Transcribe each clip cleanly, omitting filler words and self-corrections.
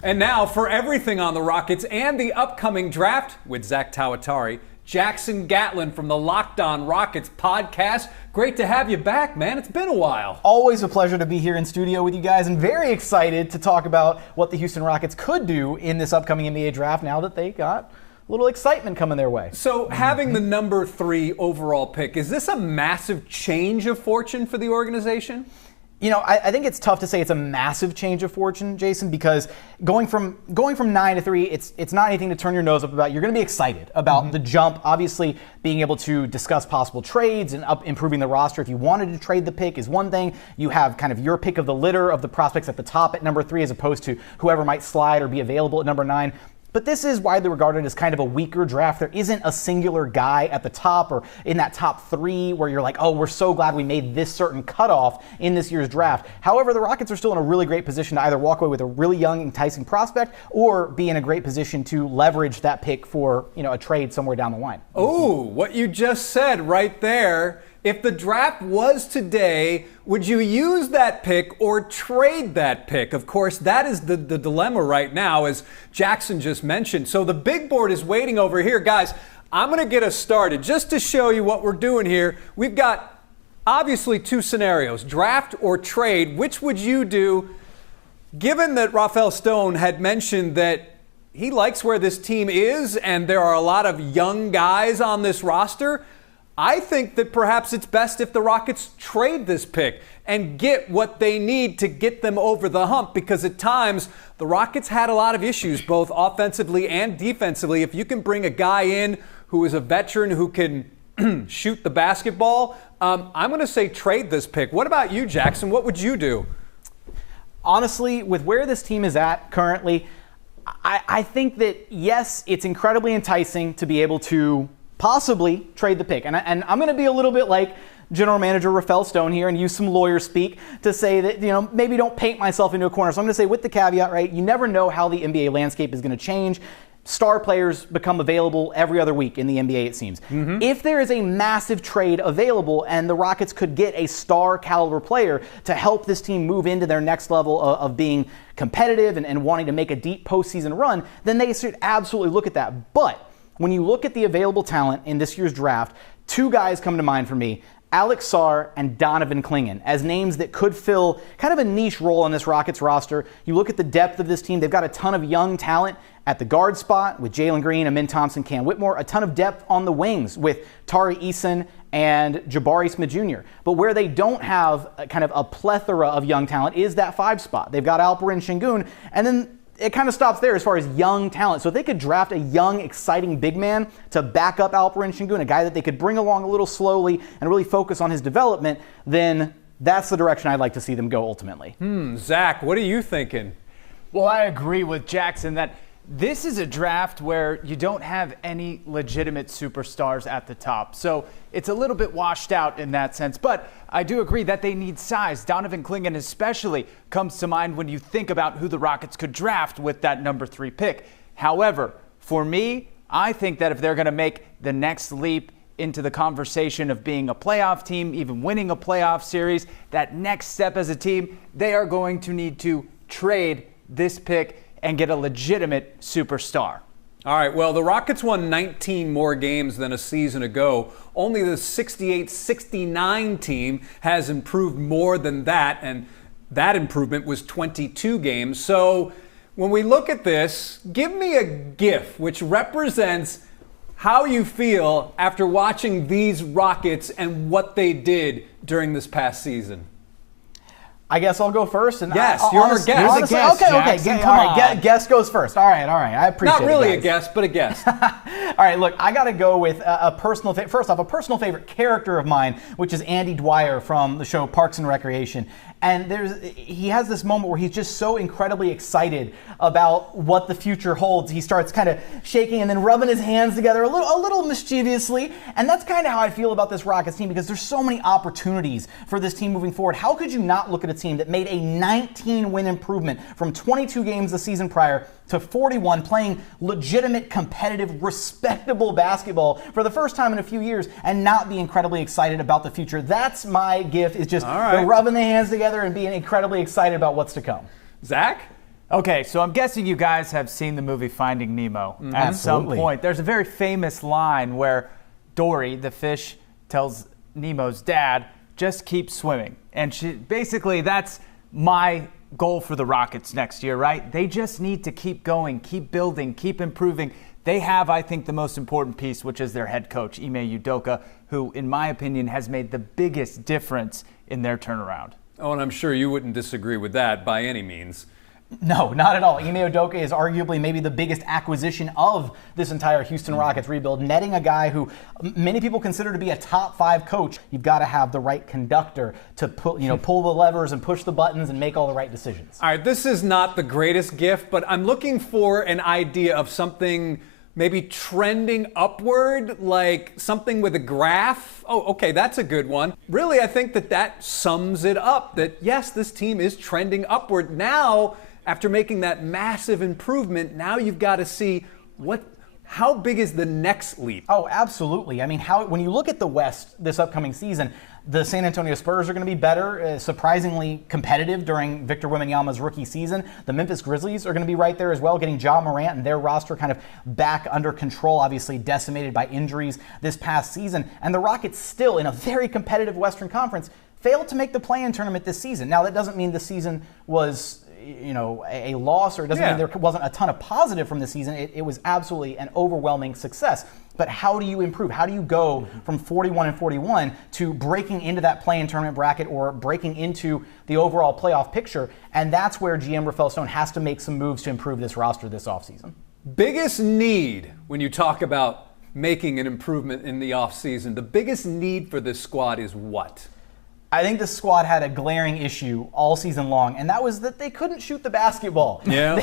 And now for everything on the Rockets and the upcoming draft with Zack Tawatari, Jackson Gatlin from the Locked On Rockets podcast. Great to have you back, man. It's been a while. Always a pleasure to be here in studio with you guys, and very excited to talk about what the Houston Rockets could do in this upcoming NBA draft now that they got a little excitement coming their way. So having the number 3 overall pick, is this a massive change of fortune for the organization? You know, I think it's tough to say it's a massive change of fortune, Jason, because going from 9 to 3, it's not anything to turn your nose up about. You're going to be excited about the jump. Obviously, being able to discuss possible trades and improving the roster. If you wanted to trade the pick is one thing. You have kind of your pick of the litter of the prospects at the top at number 3 as opposed to whoever might slide or be available at number 9. But this is widely regarded as kind of a weaker draft. There isn't a singular guy at the top or in that top 3 where you're like, oh, we're so glad we made this certain cutoff in this year's draft. However, the Rockets are still in a really great position to either walk away with a really young, enticing prospect or be in a great position to leverage that pick for, a trade somewhere down the line. Oh, what you just said right there. If the draft was today, would you use that pick or trade that pick? Of course, that is the dilemma right now, as Jackson just mentioned. So the big board is waiting over here. Guys, I'm going to get us started. Just to show you what we're doing here, we've got obviously 2 scenarios, draft or trade. Which would you do? Given that Rafael Stone had mentioned that he likes where this team is and there are a lot of young guys on this roster, I think that perhaps it's best if the Rockets trade this pick and get what they need to get them over the hump, because at times the Rockets had a lot of issues, both offensively and defensively. If you can bring a guy in who is a veteran who can shoot the basketball, I'm going to say trade this pick. What about you, Jackson? What would you do? Honestly, with where this team is at currently, I think that, yes, it's incredibly enticing to be able to possibly trade the pick. And I'm going to be a little bit like General Manager Rafael Stone here and use some lawyer speak to say that, maybe don't paint myself into a corner. So I'm going to say, with the caveat, right, you never know how the NBA landscape is going to change. Star players become available every other week in the NBA, it seems. If there is a massive trade available and the Rockets could get a star caliber player to help this team move into their next level of being competitive and wanting to make a deep postseason run, then they should absolutely look at that. But when you look at the available talent in this year's draft, 2 guys come to mind for me, Alex Sarr and Donovan Clingan, as names that could fill kind of a niche role on this Rockets roster. You look at the depth of this team, they've got a ton of young talent at the guard spot with Jalen Green, Amin Thompson, Cam Whitmore, a ton of depth on the wings with Tari Eason and Jabari Smith Jr. But where they don't have kind of a plethora of young talent is that 5 spot. They've got Alperen Sengun, and then it kind of stops there as far as young talent. So if they could draft a young, exciting big man to back up Alperen Sengun, a guy that they could bring along a little slowly and really focus on his development, then that's the direction I'd like to see them go ultimately. Zach, what are you thinking? Well, I agree with Jackson that this is a draft where you don't have any legitimate superstars at the top. So it's a little bit washed out in that sense. But I do agree that they need size. Donovan Clingan especially comes to mind when you think about who the Rockets could draft with that number 3 pick. However, for me, I think that if they're going to make the next leap into the conversation of being a playoff team, even winning a playoff series, that next step as a team, they are going to need to trade this pick and get a legitimate superstar. All right, well, the Rockets won 19 more games than a season ago. Only the 68-69 team has improved more than that, and that improvement was 22 games. So when we look at this, give me a GIF which represents how you feel after watching these Rockets and what they did during this past season. I guess I'll go first. And yes, you're our guest. You're the guest, Jackson. All right, guest goes first. All right. I appreciate it. Not really guys. a guest, but a guest. All right, look, I got to go with a personal first off, a personal favorite character of mine, which is Andy Dwyer from the show Parks and Recreation. And he has this moment where he's just so incredibly excited about what the future holds. He starts kind of shaking and then rubbing his hands together a little mischievously. And that's kind of how I feel about this Rockets team, because there's so many opportunities for this team moving forward. How could you not look at a team that made a 19-win improvement from 22 games the season prior to 41, playing legitimate, competitive, respectable basketball for the first time in a few years and not be incredibly excited about the future? That's my gift, is just the rubbing the hands together and being incredibly excited about what's to come. Zach? Okay, so I'm guessing you guys have seen the movie Finding Nemo at some point. There's a very famous line where Dory, the fish, tells Nemo's dad, just keep swimming. And basically, that's my goal for the Rockets next year, right? They just need to keep going, keep building, keep improving. They have, I think, the most important piece, which is their head coach, Ime Udoka, who, in my opinion, has made the biggest difference in their turnaround. Oh, and I'm sure you wouldn't disagree with that by any means. No, not at all. Ime Udoka is arguably maybe the biggest acquisition of this entire Houston Rockets rebuild, netting a guy who many people consider to be a top 5 coach. You've got to have the right conductor to pull the levers and push the buttons and make all the right decisions. All right, this is not the greatest gift, but I'm looking for an idea of something maybe trending upward, like something with a graph. Oh, okay, that's a good one. Really, I think that sums it up, that yes, this team is trending upward. Now, after making that massive improvement, now you've got to see how big is the next leap? Oh, absolutely. I mean, when you look at the West this upcoming season, the San Antonio Spurs are going to be better, surprisingly competitive during Victor Wembanyama's rookie season. The Memphis Grizzlies are going to be right there as well, getting Ja Morant and their roster kind of back under control, obviously decimated by injuries this past season. And the Rockets still, in a very competitive Western Conference, failed to make the play-in tournament this season. Now, that doesn't mean the season was a loss, or it doesn't mean there wasn't a ton of positive from the season. It was absolutely an overwhelming success. But how do you improve? How do you go from 41-41 to breaking into that play-in tournament bracket or breaking into the overall playoff picture? And that's where GM Rafael Stone has to make some moves to improve this roster this offseason. Biggest need when you talk about making an improvement in the offseason, the biggest need for this squad is what? I think the squad had a glaring issue all season long, and that was that they couldn't shoot the basketball. Yeah,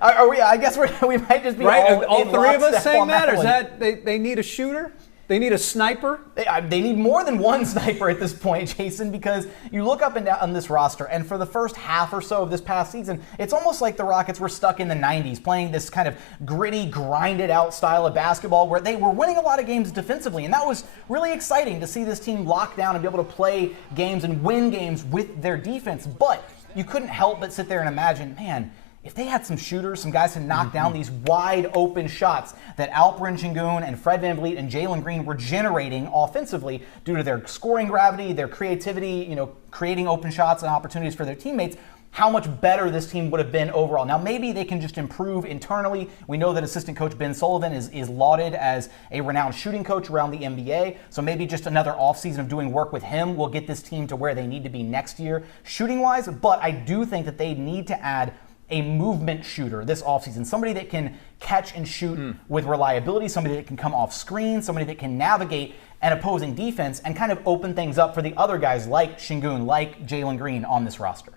I guess we might just be right. All three of us saying that, or is that they need a shooter? They need a sniper? They need more than one sniper at this point, Jason, because you look up and down on this roster, and for the first half or so of this past season, it's almost like the Rockets were stuck in the 90s, playing this kind of gritty, grinded-out style of basketball where they were winning a lot of games defensively, and that was really exciting to see this team lock down and be able to play games and win games with their defense. But you couldn't help but sit there and imagine, man, if they had some shooters, some guys to knock down these wide open shots that Alperen Sengun and Fred VanVleet and Jalen Green were generating offensively due to their scoring gravity, their creativity, creating open shots and opportunities for their teammates, how much better this team would have been overall. Now, maybe they can just improve internally. We know that assistant coach Ben Sullivan is lauded as a renowned shooting coach around the NBA, so maybe just another offseason of doing work with him will get this team to where they need to be next year shooting-wise, but I do think that they need to add a movement shooter this offseason, somebody that can catch and shoot with reliability, somebody that can come off screen, somebody that can navigate an opposing defense and kind of open things up for the other guys like Sengun, like Jalen Green on this roster.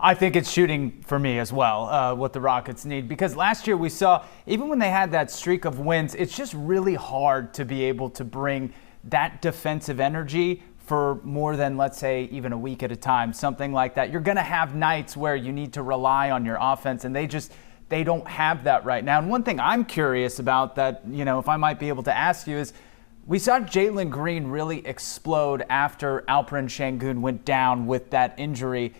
I think it's shooting for me as well, what the Rockets need, because last year we saw, even when they had that streak of wins, it's just really hard to be able to bring that defensive energy for more than, let's say, even a week at a time, something like that. You're going to have nights where you need to rely on your offense, and they don't have that right now. And one thing I'm curious about that, if I might be able to ask you is, we saw Jalen Green really explode after Alperen Sengun went down with that injury.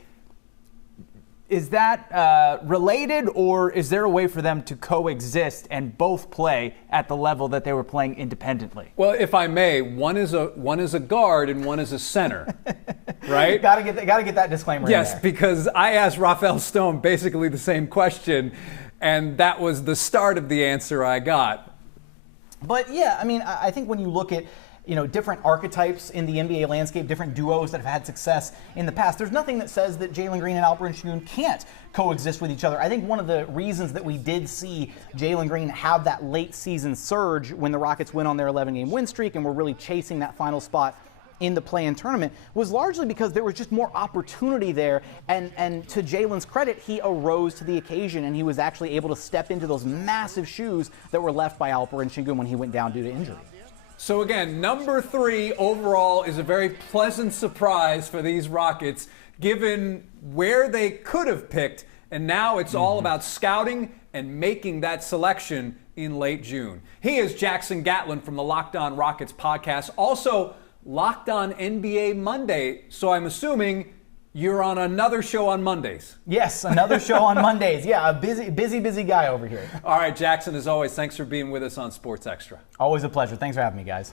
Is that related, or is there a way for them to coexist and both play at the level that they were playing independently? Well, if I may, one is a guard and one is a center, right? Gotta get that disclaimer. Yes, in there. because I asked Rafael Stone basically the same question, and that was the start of the answer I got. But yeah, I mean, I think when you look at different archetypes in the NBA landscape, different duos that have had success in the past, there's nothing that says that Jalen Green and Alperen Sengun can't coexist with each other. I think one of the reasons that we did see Jalen Green have that late season surge when the Rockets went on their 11-game win streak and were really chasing that final spot in the play-in tournament was largely because there was just more opportunity there, and to Jalen's credit, he arose to the occasion and he was actually able to step into those massive shoes that were left by Alperen Sengun when he went down due to injury. So again, number 3 overall is a very pleasant surprise for these Rockets, given where they could have picked, and now it's all about scouting and making that selection in late June. He is Jackson Gatlin from the Locked On Rockets podcast, also Locked On NBA Monday, so I'm assuming You're on another show on Mondays. Yes, another show on Mondays. Yeah, a busy guy over here. All right, Jackson, as always, thanks for being with us on Sports Extra. Always a pleasure. Thanks for having me, guys.